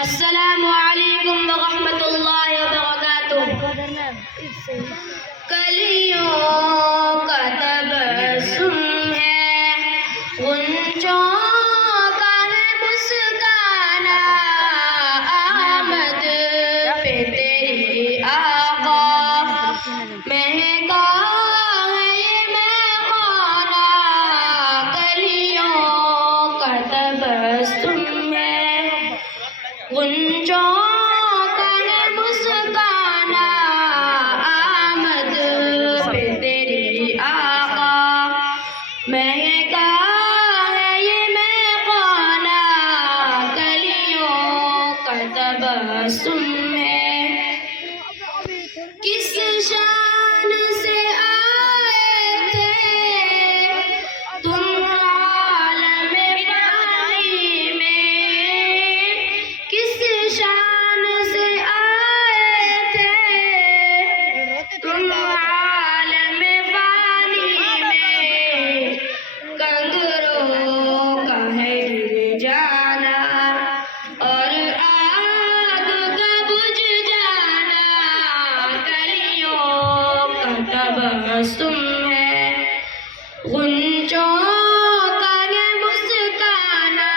अस्सलामुअलैकुम वरहमतुल्लाहि वबरकातुह। कलियों का तबस्सुम है, गुंजों का है मुस्काना, आमद पे तेरी आका, महका है ये महखाना। कलियों का तबस्सुम है, गुंजों का है मुस्काना, आमद पे तेरी आका, महका है ये महखाना। कलियों का तबस्सुम है, किस शान से आए थे तुम आलम फानी में, किस शान से आए थे तुम आलम फानी में। कंगरों का है गिर जाना और आग का बुझ जाना। कलियों का तबस्सुम है, गुंजों का है मुस्काना,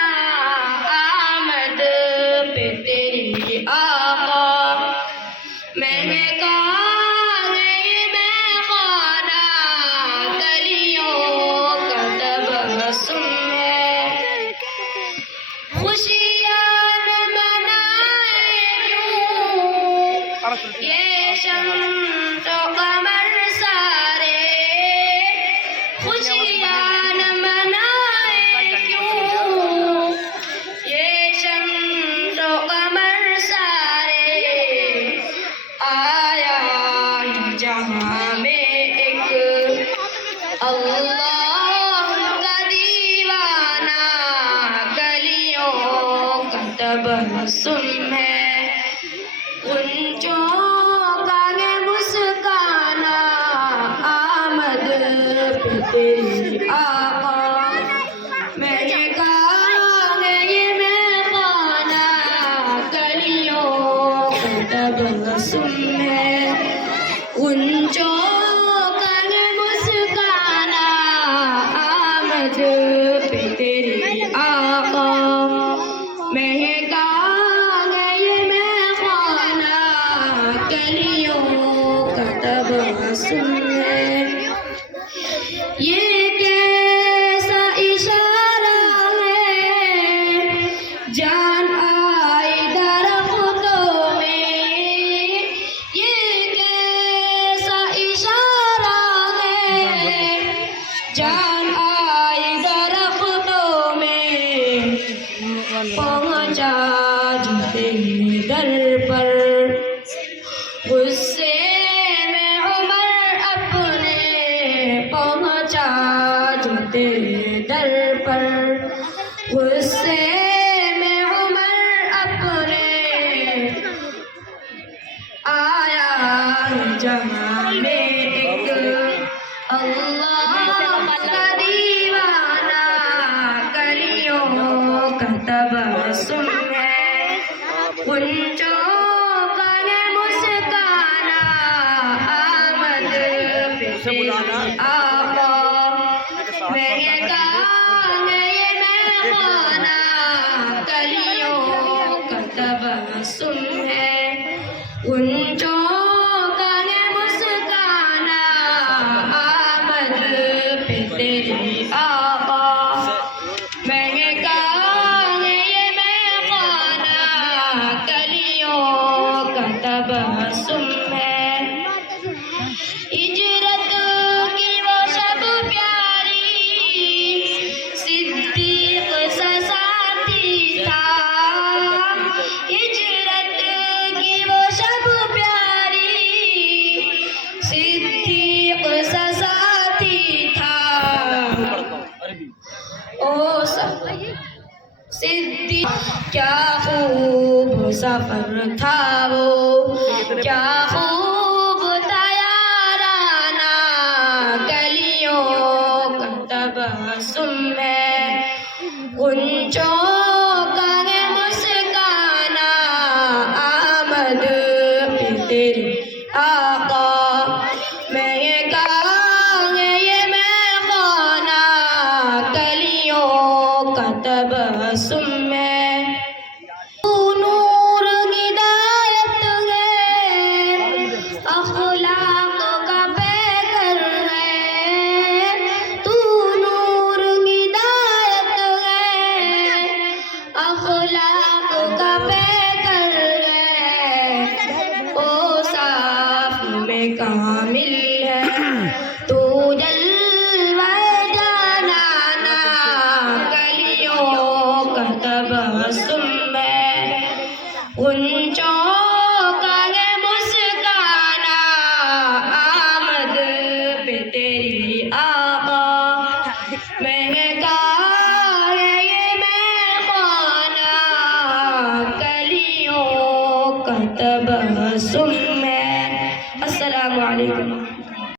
आमद पे तेरी आका, महका है ये महखाना। कलियों का तबस्सुम है, खुशियाँ न मनाए क्यों ये शम्स व कमर सारे, खुशियाँ न मनाए क्यों ये शम्स व कमर सारे। आया है जहाँ में एक अल्लाह का दीवाना। कलियों का तबस्सुम है, गुंजों का है मुस्काना, आमद पे तेरी आका, महका है ये महखाना। कलियों का तबस्सुम है, गुंजों का है मुस्काना, आमद पे तेरी आका, महका है ये महखाना। कलियों का तबस्सुम है, ये कैसा इशारा है जान आई दरख्तों में। ये कैसा इशारा है जान आई दरख्तों में। पहुंचा जो तेरे दर पर गुस्से में उमर अपने, पहुंचा जो तेरे दर पर गुस्से में उमर अपने। आया है जहाँ में एक अल्लाह का दीवाना। कलियों का तबस्सुम है, गुंजों का है मुस्काना, आमद पे तेरी आका, महका है ये महखाना। कलियों का तबस्सुम है, गुंजों का है मुस्काना, आमद पे तेरी आका, महका है ये महखाना। कलियों का तबस्सुम है, हिजरत की वो शब प्यारी, सिद्दीक सा साथी था। हिजरत की वो शब प्यारी, सिद्दीक सा साथी था। ओ सिद्दीक क्या खूब सफर था वो, क्या खूब था याराना। कलियों का तबस्सुम है, गुंजों का है मुस्काना, का तबस्सुम में। तू नूर हिदायत है, अखलाक का पैकर है। तू नूर हिदायत है, अखलाक का पैकर है। ओ साफ में कामिल है, तू जलवा जाना गलियों का तबस्सुम में। गुंजों का है मुस्काना, आमद पे तेरी आका। महका है ये महखाना, कलियों का तबस्सुम में। अस्सलामु अलैकुम।